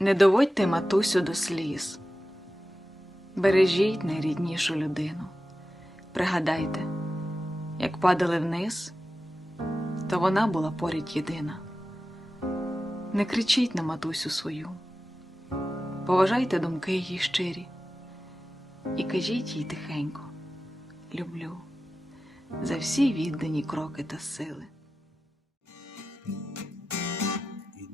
Не доводьте матусю до сліз. Бережіть найріднішу людину. Пригадайте, як падали вниз, то вона була поряд єдина. Не кричіть на матусю свою, поважайте думки її щирі і кажіть їй тихенько люблю за всі віддані кроки та сили.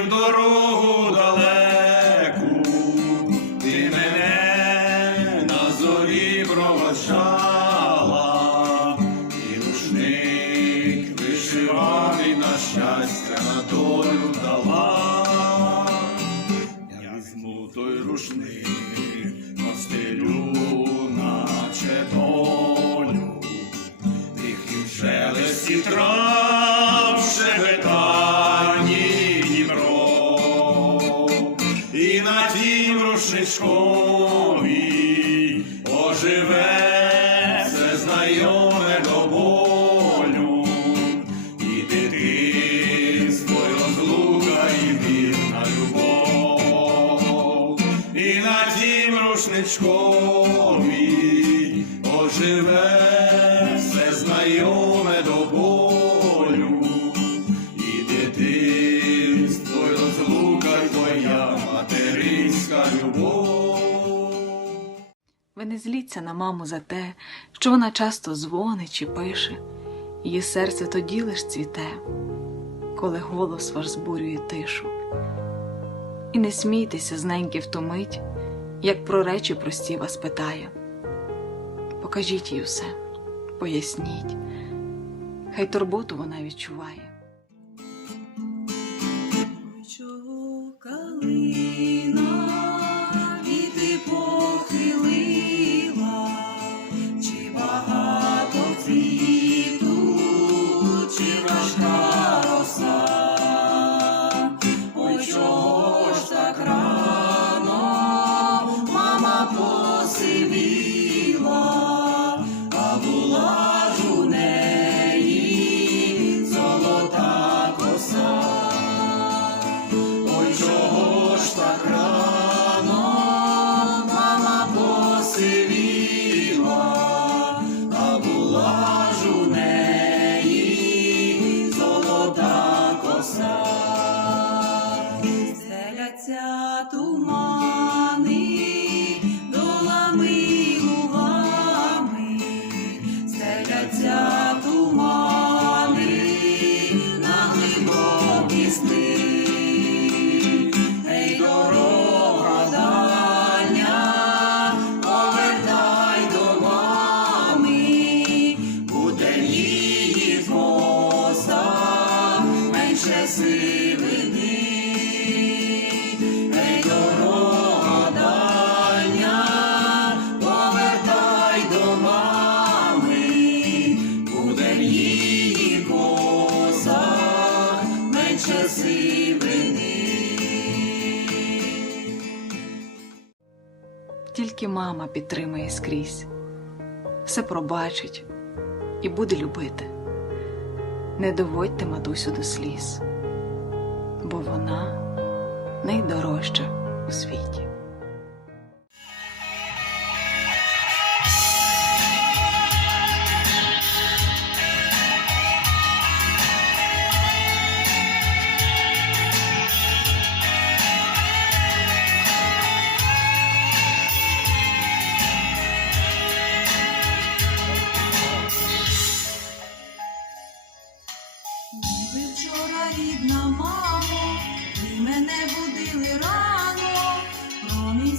в дорогу далеку тім оживе все знайоме до болю, і дитинство, розлука, і вірна любов, і на тім рушничкові оживе материнська любов. Ви не зліться на маму за те, що вона часто дзвонить чи пише, її серце тоді лиш цвіте, коли голос ваш збурює тишу. І не смійтеся з неньки в ту мить, як про речі прості вас питає. Покажіть їй усе, поясніть, хай турботу вона відчуває. Чого калина, дорога дальня, повертай до мами, буде її коса, менше сивини. Тільки мама підтримає скрізь, все пробачить і буде любити. Не доводьте матусю до сліз, бо вона найдорожча у світі.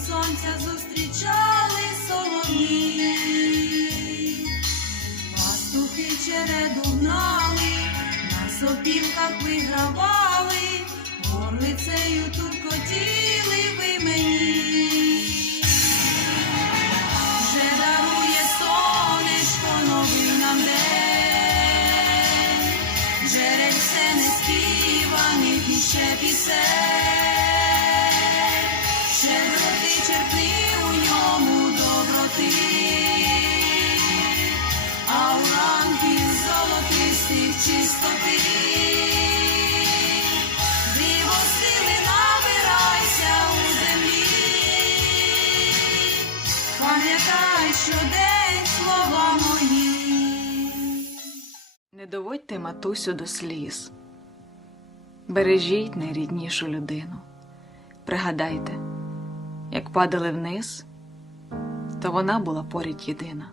Сонця зустрічали солов'ї. Пастухи череду гнали, на сопілках вигравали, гору лицею туркотіли ви мені. Вже дарує сонечко новий нам день, не співаних іще пісень, щодень слова мої. Не доводьте матусю до сліз. Бережіть найріднішу людину. Пригадайте, як падали вниз, то вона була поряд єдина.